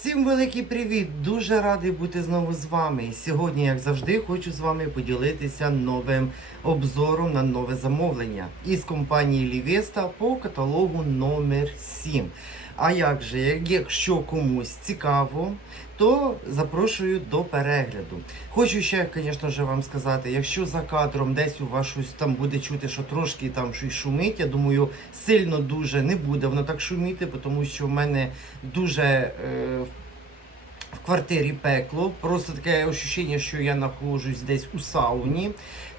Всім великий привіт! Дуже радий бути знову з вами. Сьогодні, як завжди, хочу з вами поділитися новим обзором на нове замовлення із компанії Лівеста по каталогу номер 7. А як же, якщо комусь цікаво, то запрошую до перегляду. Хочу ще, звісно ж, вам сказати, якщо за кадром десь у вас щось там буде чути, що трошки там щось шумить, я думаю, сильно дуже не буде воно так шуміти, тому що в мене дуже е, в квартирі пекло, просто таке ощущення, що я знаходжусь десь у сауні.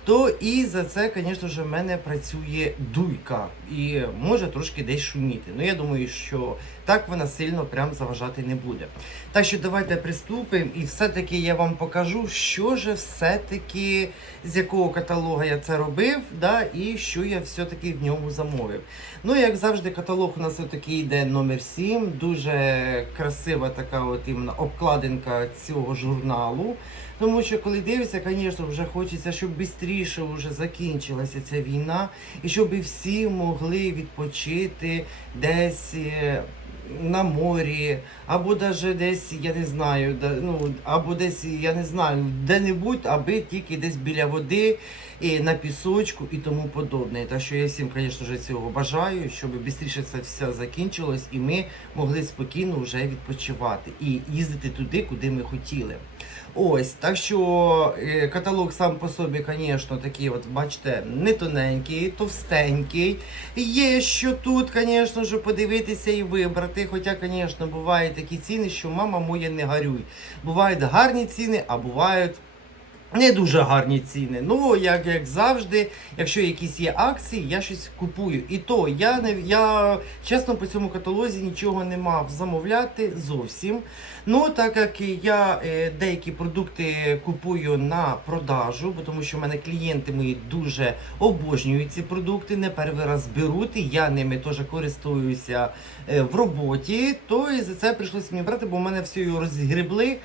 То і за це, звісно ж, в мене працює дуйка і може трошки десь шуміти. Ну я думаю, що так вона сильно прям заважати не буде. Так що давайте приступимо, і все-таки я вам покажу, що же все-таки з якого каталога я це робив, да, і що я все-таки в ньому замовив. Ну, як завжди, каталог у нас такий йде номер 7. Дуже красива така от іменно обкладинка цього журналу. Тому що коли дивишся, звісно, вже хочеться, щоб швидше вже закінчилася ця війна, і щоб всі могли відпочити десь. На морі, або даже десь, я не знаю, ну, або десь, я не знаю, де-небудь, аби тільки десь біля води, і на пісочку і тому подобне. Так що я всім, звісно ж, цього бажаю, щоб швидше це все закінчилось, і ми могли спокійно вже відпочивати і їздити туди, куди ми хотіли. Ось, так що е, каталог сам по собі, звісно, такий, от бачите, не тоненький, товстенький. Є що тут, звісно подивитися і вибрати. Хоча, звісно, бувають такі ціни, що мама моя не гарюй. Бувають гарні ціни, а бувають. Не дуже гарні ціни. Ну, як, як завжди, якщо якісь є акції, я щось купую. І то я не я чесно по цьому каталозі нічого не мав замовляти зовсім. Ну, так як я е, деякі продукти купую на продажу, бо тому що в мене клієнти мої дуже обожнюють ці продукти, не перший раз беруть, і я ними теж користуюся е, в роботі, то і за це прийшлося мені брати, бо в мене все його розгребли.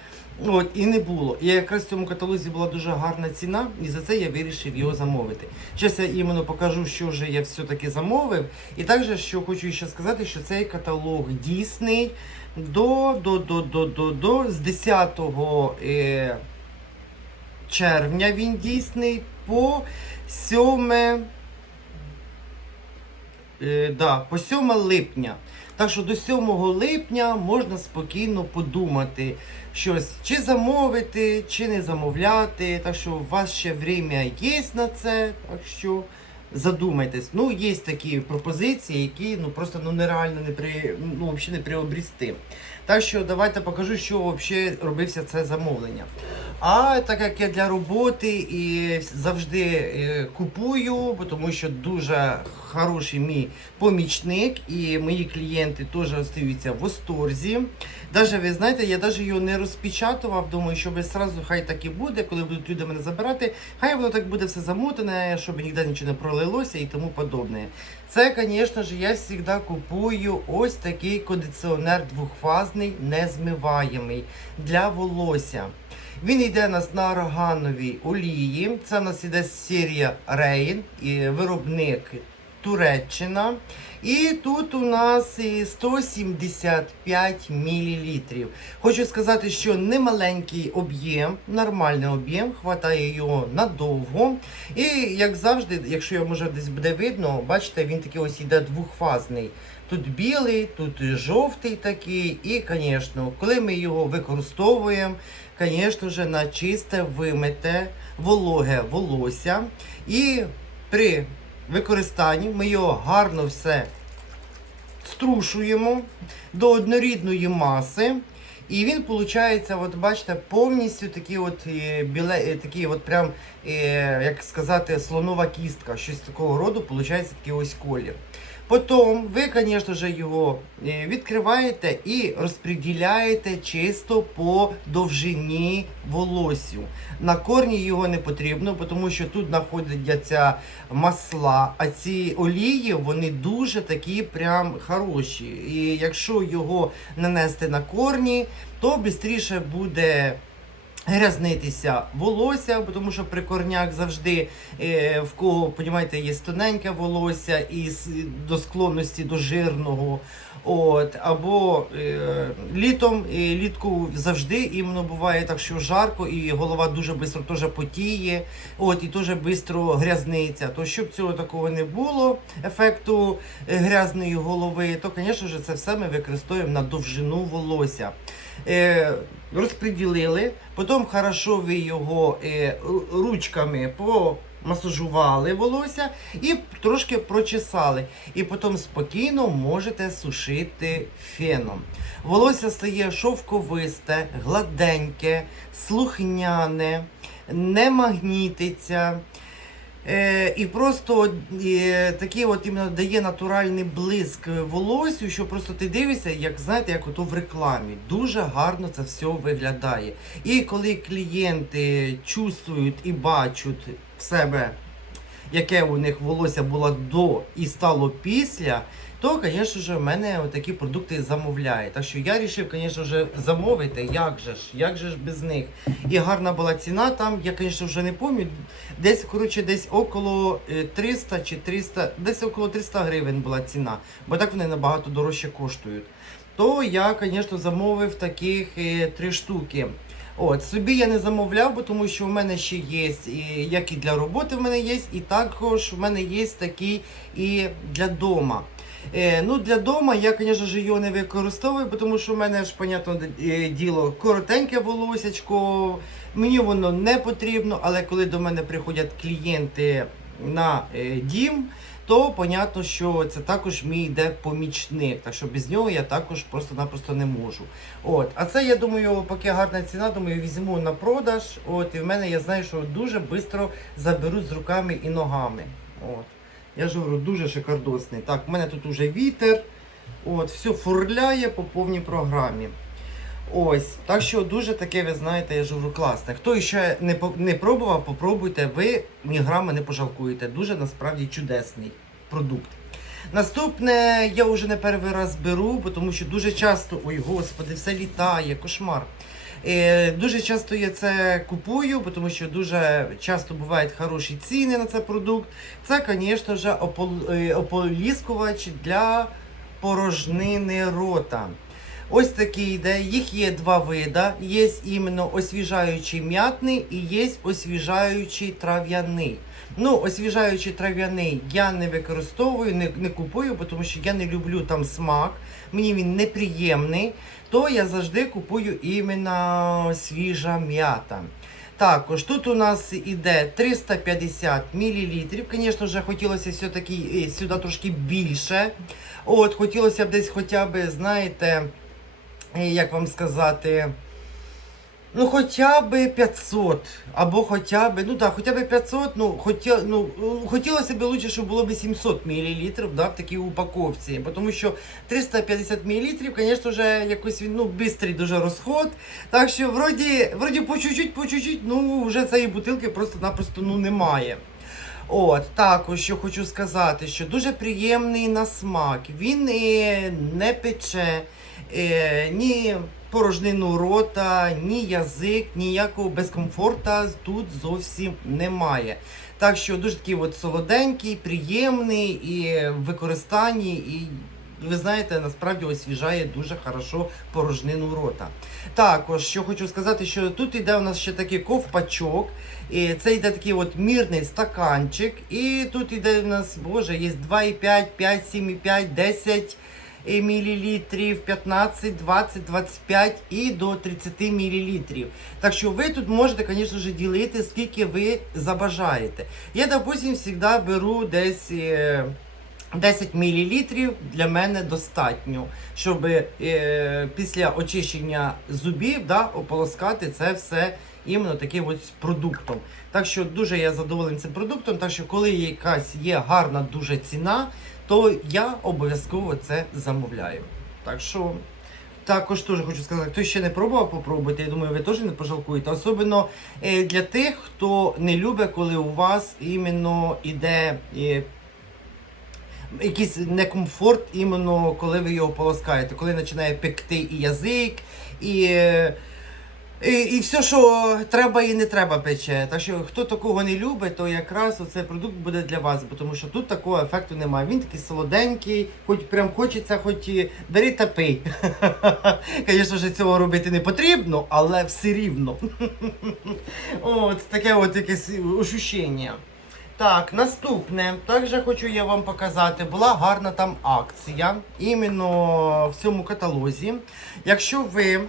От, і не було. І якраз в цьому каталозі була дуже гарна ціна, і за це я вирішив його замовити. Зараз я іменно покажу, що вже я все-таки замовив. І також, що хочу ще сказати, що цей каталог дійсний до, до, до, до, до, до з 10 е, червня він дійсний по 7 Е, да, по 7 липня. Так що до 7 липня можна спокійно подумати щось, чи замовити, чи не замовляти. Так що у вас ще время є на це. Так що задумайтесь. Ну, є такі пропозиції, які ну просто ну нереально не при ну, взагалі не приобрести. Так що давайте покажу, що взагалі робився це замовлення. А так як я для роботи і завжди е, купую, тому що дуже хороший мій помічник, і мої клієнти теж остаються в восторзі. Даже ви знаєте, я навіть його не розпечатував. Думаю, що сразу хай так і буде, коли будуть люди мене забирати. Хай воно так буде все замотане, щоб ніде нічого не пролилося і тому подобне. Це, звісно ж, я завжди купую ось такий кондиціонер двохфазний, незмиваємий для волосся. Він йде у нас на органовій олії. Це у нас іде серія Рейн, і виробник Туреччина. І тут у нас 175 мл. Хочу сказати, що немаленький об'єм, нормальний об'єм, хватає його надовго. І як завжди, якщо його може десь буде видно, бачите, він такий ось іде двохфазний. Тут білий, тут жовтий такий. І, звісно, коли ми його використовуємо, звісно ж, на чисте вимите вологе волосся. І при використанні ми його гарно все струшуємо до однорідної маси. І він виходить, от бачите, повністю такий от е, біле, е, такий от прям, е, як сказати, слонова кістка. Щось такого роду, виходить такий ось колір. Потім ви, звісно ж, його е, відкриваєте і розподіляєте чисто по довжині волосю. На корні його не потрібно, тому що тут знаходяться масла, а ці олії вони дуже такі прям хороші. І якщо його нанести на корні, то швидше буде грязнитися волосся, тому що прикорняк завжди е, в кого, понімаєте, є тоненьке волосся і до склонності до жирного. От, або е, літом, і літку завжди іменно буває так, що жарко, і голова дуже швидко теж потіє, от, і теж швидко грязниться. То щоб цього такого не було, ефекту е, грязної голови, то, звісно ж, це все ми використовуємо на довжину волосся. Е, розподілили, потім хорошо ви його е, ру- ручками помасажували волосся і трошки прочесали. І потім спокійно можете сушити феном. Волосся стає шовковисте, гладеньке, слухняне, не магнітиться. Е, і просто е, такий от іменно дає натуральний блиск волосю, що просто ти дивишся, як знаєте, як ото в рекламі. Дуже гарно це все виглядає. І коли клієнти чувствують і бачать в себе, яке у них волосся було до і стало після, то, звісно ж, в мене такі продукти замовляють. Так що я вирішив, звісно замовити, як же ж, як же ж без них. І гарна була ціна там, я, звісно, вже не пам'ятаю, десь, коротше, десь около е, 300 чи 300, десь около 300 гривень була ціна, бо так вони набагато дорожче коштують. То я, звісно, замовив таких е, три штуки. От, собі я не замовляв, бо тому що в мене ще є, і, як і для роботи в мене є, і також в мене є такий і для дома. Е, ну, для дома я, звісно ж, його не використовую, тому що в мене ж, понятно, е, діло коротеньке волосячко, мені воно не потрібно, але коли до мене приходять клієнти на е, дім, то понятно, що це також мій йде помічник. Так що без нього я також просто-напросто не можу. От, а це я думаю, поки гарна ціна, думаю, візьму на продаж. От, і в мене я знаю, що дуже швидко заберуть з руками і ногами. От. Я ж говорю, дуже шикардосний. Так, в мене тут уже вітер. От, все фурляє по повній програмі. Ось, так що дуже таке, ви знаєте, я ж класне. Хто ще не, не пробував, попробуйте, ви ні грама не пожалкуєте. Дуже насправді чудесний продукт. Наступне я вже не перший раз беру, тому що дуже часто, ой господи, все літає, кошмар. Е, дуже часто я це купую, тому що дуже часто бувають хороші ціни на цей продукт. Це, звісно опол- е, ополіскувач для порожнини рота. Ось такий йде. Їх є два вида. Є іменно освіжаючий м'ятний і є освіжаючий трав'яний. Ну, освіжаючий трав'яний я не використовую, не, не купую, тому що я не люблю там смак. Мені він неприємний. То я завжди купую іменно свіжа м'ята. Також тут у нас іде 350 мл. Звісно ж, хотілося все-таки е, сюди трошки більше. От, хотілося б десь хоча б, знаєте, як вам сказати, ну хоча б 500, або хоча б, ну так, хоча б 500, ну, хоті, ну хотілося б лучше, щоб було б 700 мл да, в такій упаковці, тому що 350 мл, звісно, вже якось він, ну, бистрий дуже розход, так що вроді, вроді по чуть-чуть, по чуть-чуть, ну, вже цієї бутилки просто-напросто ну, немає. От, також що хочу сказати, що дуже приємний на смак. Він е, не пече ні порожнину рота, ні язик, ніякого безкомфорта тут зовсім немає. Так що дуже такий от солоденький, приємний і в використанні, і ви знаєте, насправді освіжає дуже хорошо порожнину рота. Також що хочу сказати, що тут йде у нас ще такий ковпачок. І це йде такий от мірний стаканчик. І тут йде у нас, боже, є 2,5, 5, 7,5, 10 мл, 15, 20, 25 і до 30 мл. Так що ви тут можете, звісно ж, ділити, скільки ви забажаєте. Я, допустим, завжди беру десь. е, 10 мл для мене достатньо, щоб е, після очищення зубів да, ополоскати це все іменно таким ось продуктом. Так що дуже я задоволений цим продуктом. Так що, коли якась є гарна дуже ціна, то я обов'язково це замовляю. Так що. Також теж хочу сказати, хто ще не пробував, попробуйте. Я думаю, ви теж не пожалкуєте. Особливо е, для тих, хто не любить, коли у вас іменно іде е, якийсь некомфорт, іменно коли ви його полоскаєте, коли починає пекти і язик, і е, І, і все, що треба і не треба пече. Так що хто такого не любить, то якраз цей продукт буде для вас, тому що тут такого ефекту немає. Він такий солоденький, хоч прям хочеться, хоч і бери та пий. Звісно ж, цього робити не потрібно, але все рівно. От таке от якесь ощущення. Так, наступне. Також хочу я вам показати, була гарна там акція іменно в цьому каталозі. Якщо ви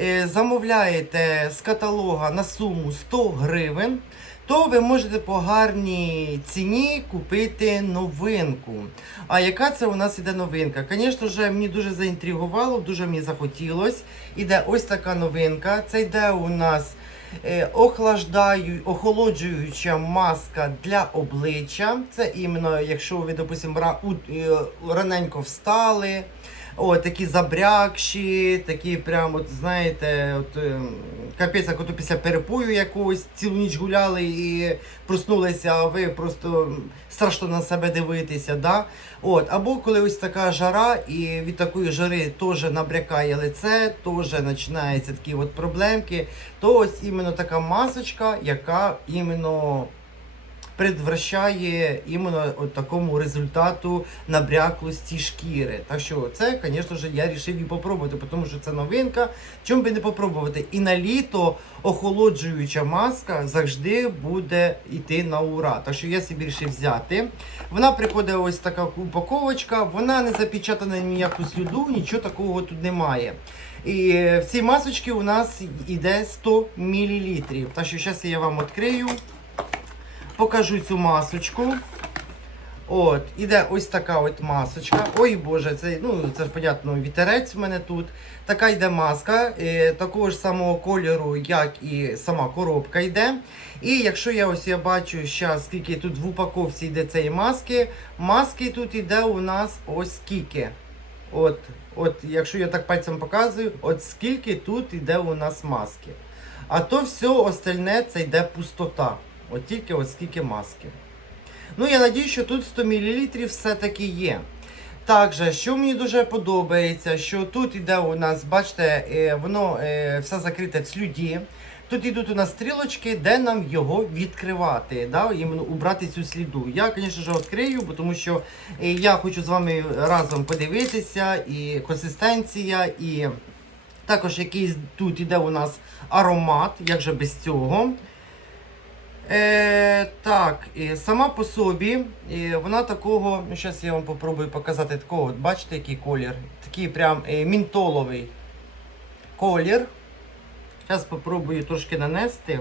е, замовляєте з каталога на суму 100 гривень, то ви можете по гарній ціні купити новинку. А яка це у нас іде новинка? Звісно ж, мені дуже заінтригувало, дуже мені захотілось. Іде ось така новинка. Це йде у нас охлаждаю, охолоджуюча маска для обличчя. Це іменно, якщо ви, допустимо, е, раненько встали. О, такі забрякші, такі прям, от знаєте, от, е, капець, як ото після перепою якогось цілу ніч гуляли і проснулися, а ви просто страшно на себе дивитися. Да? От, або коли ось така жара, і від такої жари теж набрякає лице, теж починаються такі от проблемки, то ось іменно така масочка, яка іменно предвращає іменно от такому результату набряклості шкіри. Так що це, звісно ж, я вирішив і попробувати, тому що це новинка. Чому би не попробувати? І на літо охолоджуюча маска завжди буде йти на ура. Так що я собі вирішив взяти. Вона приходить ось така упаковочка, вона не запечатана ніяку сліду, нічого такого тут немає. І в цій масочці у нас йде 100 мл. Так що зараз я вам відкрию покажу цю масочку. От, іде ось така от масочка. Ой Боже, це, ну, це ж понятно, вітерець в мене тут. Така йде маска, е, такого ж самого кольору, як і сама коробка йде. І якщо я ось я бачу, зараз, скільки тут в упаковці йде цієї маски, маски тут йде у нас ось скільки. От, от, якщо я так пальцем показую, от скільки тут йде у нас маски. А то все остальне це йде пустота. От тільки от скільки маски. Ну, я надію, що тут 100 мл все-таки є. Також, що мені дуже подобається, що тут іде у нас, бачите, е, воно е, все закрите в слюді. Тут йдуть у нас стрілочки, де нам його відкривати, да, іменно убрати цю сліду. Я, звісно ж, відкрию, тому що е, я хочу з вами разом подивитися, і консистенція, і також якийсь тут іде у нас аромат, як же без цього. Е, так, і сама по собі, і вона такого, ну зараз я вам попробую показати такого, от бачите, який колір? Такий прям е, мінтоловий колір. Зараз попробую трошки нанести.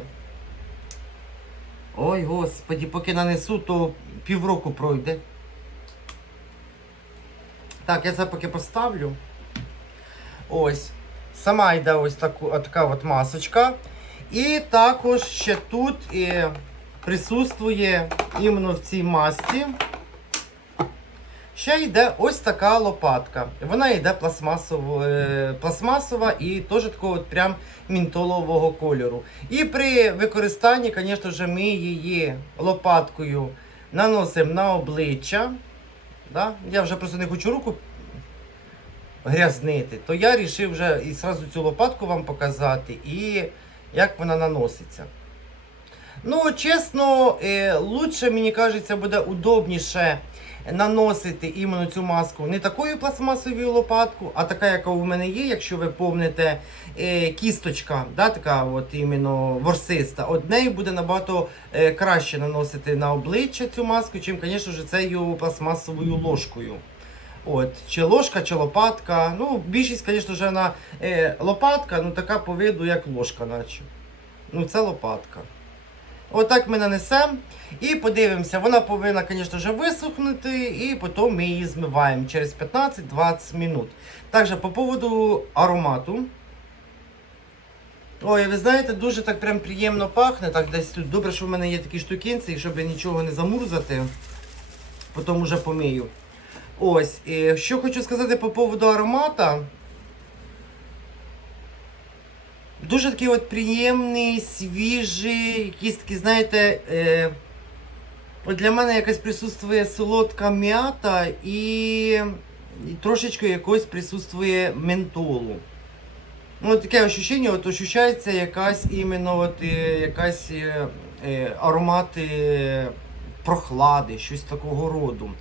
Ой, господі, поки нанесу, то півроку пройде. Так, я це поки поставлю. Ось. Сама йде ось таку, така от масочка. І також ще тут і присутствує іменно в цій масці. Ще йде ось така лопатка. Вона йде е, пластмасова і теж такого от прям мінтолового кольору. І при використанні, звісно ж, ми її лопаткою наносимо на обличчя. Да? Я вже просто не хочу руку грязнити, то я вирішив вже і зразу цю лопатку вам показати, і як вона наноситься. Ну, чесно, е, лучше, мені кажеться, буде удобніше наносити іменно цю маску не такою пластмасовою лопаткою, а така, яка у мене є, якщо ви помните, е, кісточка, да, така от іменно ворсиста. От нею буде набагато е, краще наносити на обличчя цю маску, чим, звісно цією пластмасовою ложкою. От, чи ложка, чи лопатка. Ну, більшість, звісно ж, вона е, лопатка, ну така по виду, як ложка, наче. Ну, це лопатка. Отак ми нанесемо і подивимося. Вона повинна, звісно ж, висохнути, і потім ми її змиваємо через 15-20 минут. Також по поводу аромату. Ой, ви знаєте, дуже так прям приємно пахне. Так, десь тут добре, що в мене є такі штукінці, щоб нічого не замурзати. Потім уже помию. Ось, і що хочу сказати по поводу аромата. Дуже такий от приємний, свіжий, якийсь такий, знаєте, е, от для мене якась присутствує солодка м'ята і, трошечки якось присутствує ментолу. Ну, таке ощущення, от ощущається якась іменно от, е, якась е, е, аромати прохлади, щось такого роду.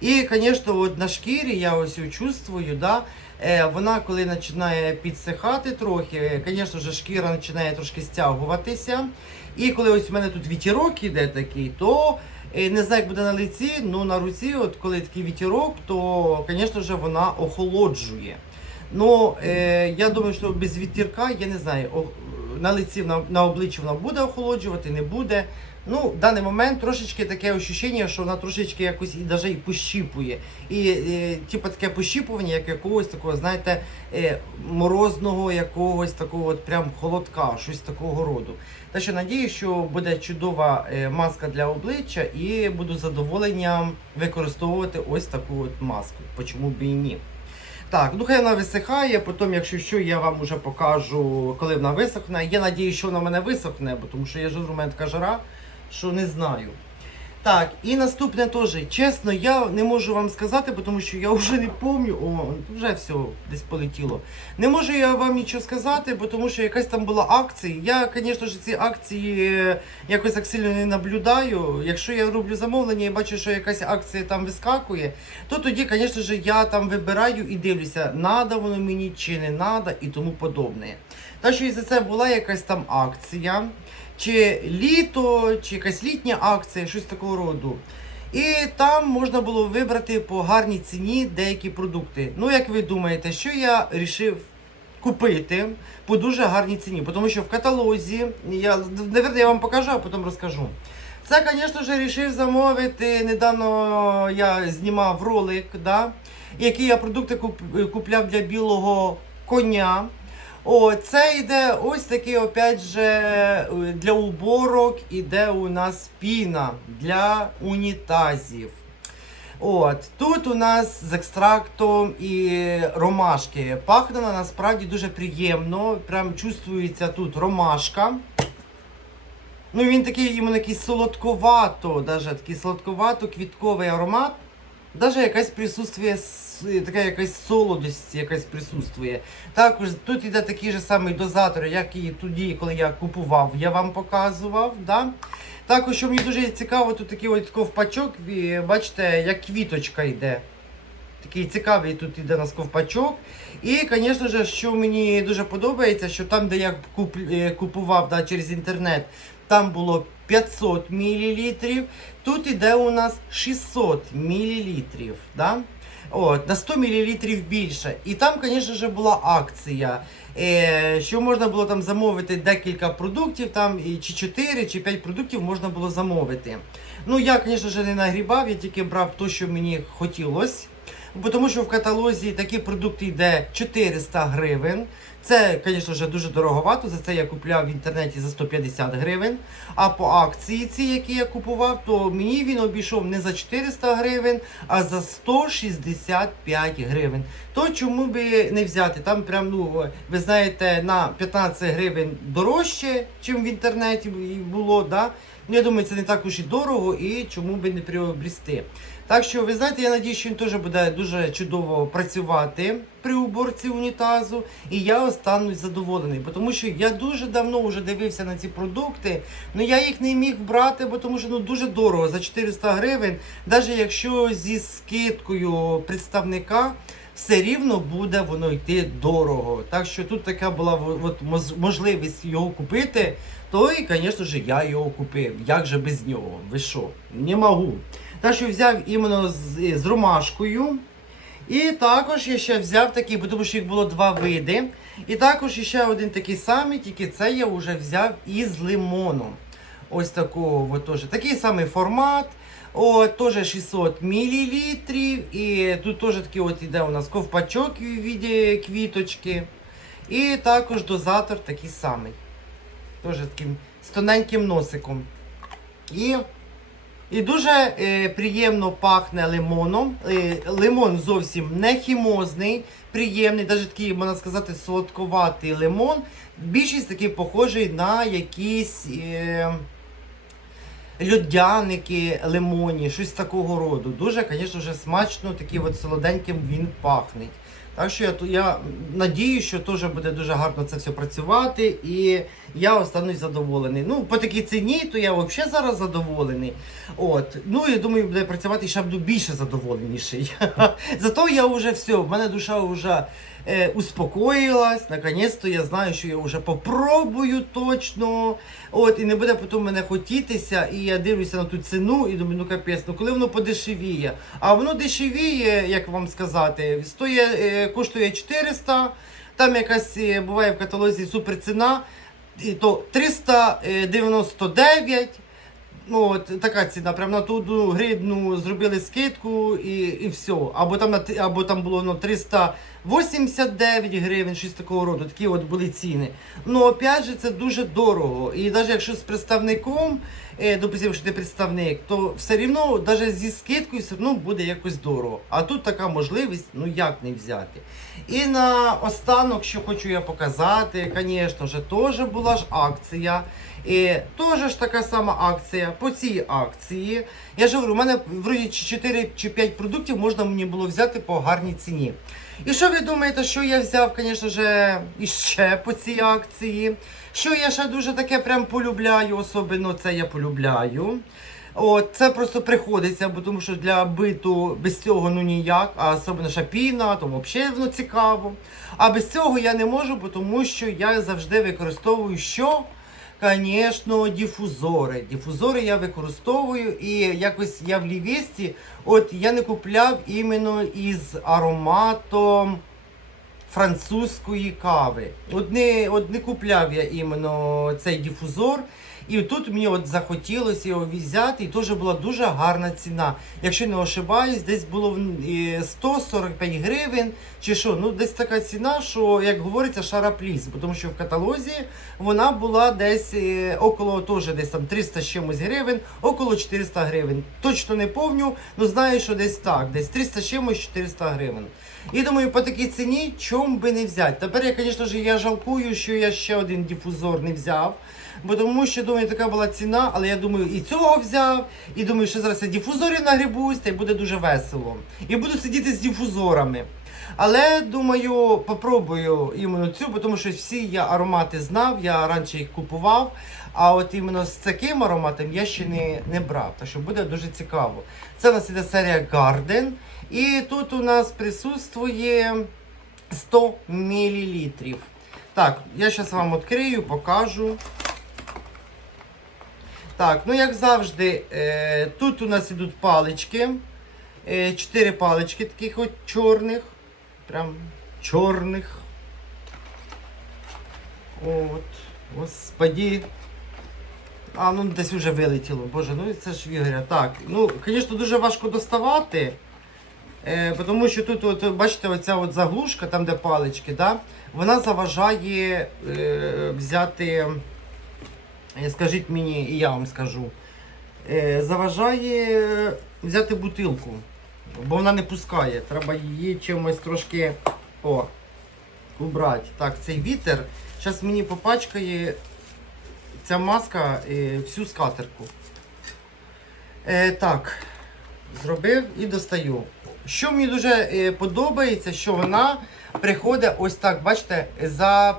І, звісно, от на шкірі я ось чувствую, да, е, вона коли починає підсихати трохи, звісно шкіра починає трошки стягуватися. І коли ось в мене тут вітірок іде такий, то е, не знаю, як буде на лиці, але на руці, от коли такий вітірок, то, звісно вона охолоджує. Ну, е, я думаю, що без вітірка, я не знаю, на лиці, на, на обличчі вона буде охолоджувати, не буде. Ну, в даний момент трошечки таке ощущення, що вона трошечки якось і навіть і пощіпує. І е, типу таке пощіпування, як якогось такого, знаєте, е, морозного якогось такого от прям холодка, щось такого роду. Так що надію, що буде чудова е, маска для обличчя і буду з задоволенням використовувати ось таку от маску. Почому б і ні? Так, ну хай вона висихає, потім, якщо що, я вам уже покажу, коли вона висохне. Я надію, що вона в мене висохне, бо тому що я живу в жара, що не знаю. Так, і наступне теж. Чесно, я не можу вам сказати, тому що я вже не пам'ятаю. О, вже все десь полетіло. Не можу я вам нічого сказати, тому що якась там була акція. Я, звісно ж, ці акції е, якось так сильно не наблюдаю. Якщо я роблю замовлення і бачу, що якась акція там вискакує, то тоді, звісно ж, я там вибираю і дивлюся, надо воно мені чи не надо і тому подобне. Так що і за це була якась там акція чи літо, чи якась літня акція, щось такого роду. І там можна було вибрати по гарній ціні деякі продукти. Ну, як ви думаєте, що я вирішив купити по дуже гарній ціні? Тому що в каталозі, я, наверное, я вам покажу, а потім розкажу. Це, звісно ж, вирішив замовити. Недавно я знімав ролик, да, які я продукти куп- купляв для білого коня. О, це йде ось такий, опять же, для уборок іде у нас піна для унітазів. От, тут у нас з екстрактом і ромашки. Пахне насправді дуже приємно. Прям чувствується тут ромашка. Ну, він такий іменно такий солодковато, даже такий солодковато-квітковий аромат. Даже якась присутствує така якась солодость, якась присутствує. Також тут іде такий же самий дозатор, як і тоді, коли я купував, я вам показував. Да? Також, що мені дуже цікаво, тут такий от ковпачок, бачите, як квіточка йде. Такий цікавий тут іде у нас ковпачок. І, звісно ж, що мені дуже подобається, що там, де я е, купував да, через інтернет, там було 500 мл, тут іде у нас 600 мл. Да? От, на 100 мл більше. І там, звісно була акція, е, що можна було там замовити декілька продуктів, там чи 4, чи 5 продуктів можна було замовити. Ну, я, звісно не нагрібав, я тільки брав те, що мені хотілося. Тому що в каталозі такі продукти йде 400 гривень. Це, звісно ж, дуже дороговато. За це я купляв в інтернеті за 150 гривень. А по акції, ці, які я купував, то мені він обійшов не за 400 гривень, а за 165 гривень. То чому би не взяти? Там прям, ну, ви знаєте, на 15 гривень дорожче, ніж в інтернеті було. Да? Ну, Я думаю, це не так уж і дорого, і чому би не приобрести. Так що, ви знаєте, я надію, що він теж буде дуже чудово працювати при уборці унітазу. І я останусь задоволений, тому що я дуже давно вже дивився на ці продукти, але я їх не міг брати, бо тому що ну, дуже дорого за 400 гривень, навіть якщо зі скидкою представника. Все рівно буде воно йти дорого. Так що тут така була от, можливість його купити, то і, звісно ж, я його купив. Як же без нього? Ви що? Не можу. Так що взяв іменно з, з ромашкою. І також я ще взяв такий, бо тому що їх було два види. І також ще один такий самий, тільки це я вже взяв із лимоном. Ось такого от теж. Такий самий формат. О, теж 600 мл. І тут теж такий от іде у нас ковпачок у віді квіточки. І також дозатор такий самий. Теж таким з тоненьким носиком. І і дуже е, приємно пахне лимоном. Е, лимон зовсім не хімозний, приємний, навіть такий, можна сказати, солодковатий лимон. Більшість такий похожий на якісь е, льодяники лимонні, щось такого роду. Дуже, звісно, смачно, таким от солоденьким він пахне. Так що я, то я надію, що теж буде дуже гарно це все працювати, і я останусь задоволений. Ну, по такій ціні, то я взагалі зараз задоволений. От. Ну я думаю, буде працювати і ще буду більше задоволеніший. Зато я вже все, в мене душа вже е, успокоїлась. Наконець-то я знаю, що я вже попробую точно. От, і не буде потім мене хотітися, і я дивлюся на ту ціну і думаю, ну капець, ну коли воно подешевіє. А воно дешевіє, як вам сказати, стоїть, е, коштує 400, там якась е, буває в каталозі суперціна, то 399. Ну, от така ціна, прям на ту гривну зробили скидку і, і все. Або там, на, або там було ну, 389 гривень, щось такого роду. Такі от були ціни. Ну, опять же, це дуже дорого. І навіть якщо з представником, допустимо, що ти представник, то все рівно, навіть зі скидкою, все одно буде якось дорого. А тут така можливість, ну як не взяти. І на останок, що хочу я показати, звісно ж, теж була ж акція. І теж ж така сама акція. По цій акції. Я ж говорю, у мене вроді 4 чи 5 продуктів можна мені було взяти по гарній ціні. І що ви думаєте, що я взяв, звісно ж, іще по цій акції? Що я ще дуже таке прям полюбляю, особливо це я полюбляю. От, це просто приходиться, бо тому що для биту без цього ну ніяк, а особливо шапіна, то взагалі воно цікаво. А без цього я не можу, бо тому що я завжди використовую що? Звісно, дифузори. Дифузори я використовую і якось я в лівісті, от я не купляв іменно із ароматом французької кави. От не, купляв я іменно цей дифузор. І тут мені от захотілося його взяти, і теж була дуже гарна ціна. Якщо не ошибаюсь, десь було е, 145 гривень, чи що, ну десь така ціна, що, як говориться, шарапліс. Тому що в каталозі вона була десь е, около теж десь там 300 з чимось гривень, около 400 гривень. Точно не помню, але знаю, що десь так, десь 300 з чимось 400 гривень. І думаю, по такій ціні чому би не взяти. Тепер я, звісно ж, я жалкую, що я ще один дифузор не взяв. Бо тому що думаю, така була ціна, але я думаю, і цього взяв, і думаю, що зараз я дифузорів нагрібусь, та й буде дуже весело. І буду сидіти з дифузорами. Але думаю, попробую іменно цю, тому що всі я аромати знав, я раніше їх купував. А от іменно з таким ароматом я ще не, не брав. Так що буде дуже цікаво. Це у нас іде серія Garden. І тут у нас присутствує 100 мл. Так, я зараз вам відкрию, покажу. Так, ну як завжди, е, тут у нас ідуть палички. Е, чотири палички таких от чорних. Прям чорних. От. Господі. А, ну десь вже вилетіло. Боже, ну це ж Ігоря. Так, ну, звісно, дуже важко доставати. Е, тому що тут, от, бачите, оця от заглушка, там де палички, да, вона заважає е, взяти, е, скажіть мені, і я вам скажу, е, заважає взяти бутилку, бо вона не пускає. Треба її чимось трошки о, убрати. Так, цей вітер зараз мені попачкає ця маска е, всю скатерку. Е, так, зробив і достаю. Що мені дуже е, подобається, що вона приходить ось так, бачите, за,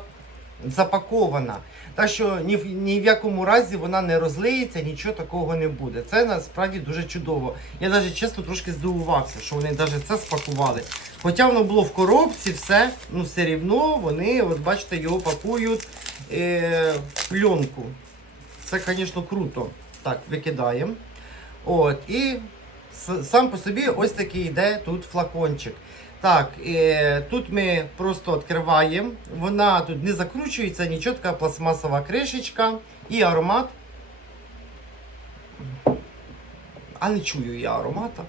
запакована. Так що ні в, ні в якому разі вона не розлиється, нічого такого не буде. Це насправді дуже чудово. Я навіть чесно трошки здивувався, що вони навіть це спакували. Хоча воно було в коробці, все, ну все рівно вони, от бачите, його пакують е, в пленку. Це, звісно, круто. Так, викидаємо. От, і сам по собі ось такий йде тут флакончик. Так, е, тут ми просто відкриваємо. Вона тут не закручується, нічого така пластмасова кришечка і аромат. А не чую я аромата.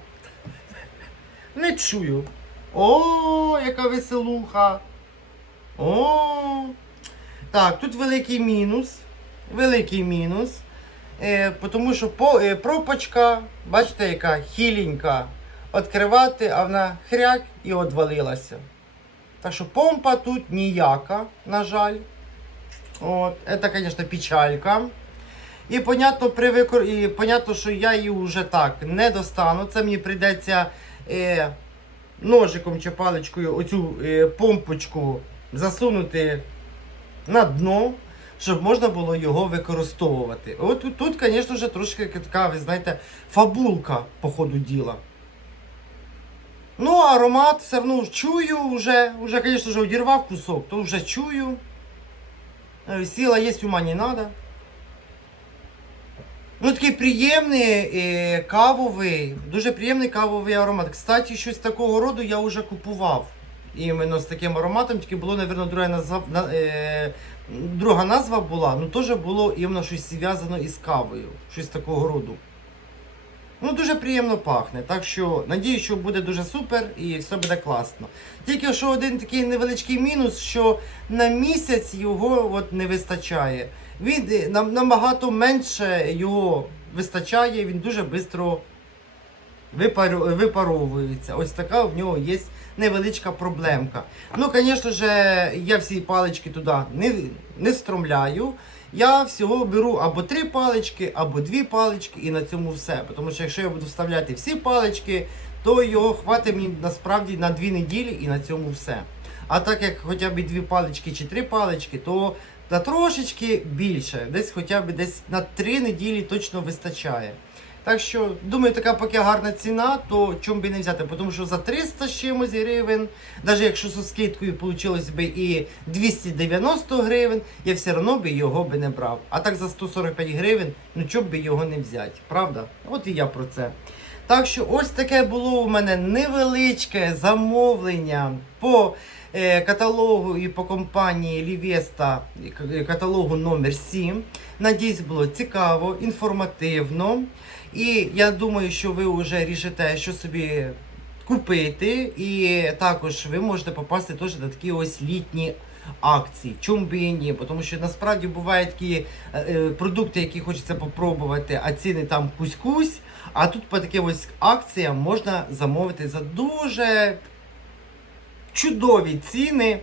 Не чую. О, яка веселуха. О. Так, тут великий мінус. Великий мінус. Е, тому що по, е, пропочка, бачите, яка хіленька. Відкривати, а вона хряк і одвалилася. Так що помпа тут ніяка, на жаль. Це, звісно, печалька. І понятно, при викор... і понятно, що я її вже так не достану. Це мені прийдеться е, ножиком чи паличкою оцю е, помпочку засунути на дно, щоб можна було його використовувати. От тут, звісно, вже трошки така, ви знаєте, фабулка по ходу діла. Ну, аромат все одно чую вже, вже, звісно, вже одірвав кусок, то вже чую. Е, Сила є, ума не надо. Ну, такий приємний е, кавовий, дуже приємний кавовий аромат. Кстати, щось такого роду я вже купував. Іменно з таким ароматом, тільки було, мабуть, на, е, друга назва була, ну теж було іменно щось зв'язано із кавою. Щось такого роду. Ну, дуже приємно пахне. Так що надію, що буде дуже супер і все буде класно. Тільки що один такий невеличкий мінус, що на місяць його от не вистачає. Він е, набагато менше його вистачає, він дуже швидко випару- випаровується. Ось така в нього є невеличка проблемка. Ну, звісно ж, я всі палички туди не, не встромляю. Я всього беру або три палички, або дві палички, і на цьому все. Тому що якщо я буду вставляти всі палички, то його хватить мені насправді на дві неділі і на цьому все. А так як хоча б дві палички чи три палички, то та трошечки більше. Десь хоча б десь на три неділі точно вистачає. Так що, думаю, така поки гарна ціна, то чому би не взяти? Тому що за 300 з чимось гривень, навіть якщо з скидкою вийшло б і 290 гривень, я все одно би його би не брав. А так за 145 гривень, ну чому би його не взяти, правда? От і я про це. Так що ось таке було у мене невеличке замовлення по е, каталогу і по компанії Лівеста, е, каталогу номер 7. Надіюсь, було цікаво, інформативно. І я думаю, що ви вже рішите, що собі купити. І також ви можете попасти теж на такі ось літні акції. Чому би і ні? Тому що насправді бувають такі е, е, продукти, які хочеться попробувати, а ціни там кусь-кусь. А тут по таким ось акціям можна замовити за дуже чудові ціни.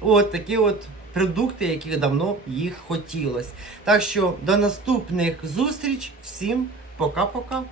От такі от продукти, які давно їх хотілось. Так що до наступних зустріч. Всім пока-пока.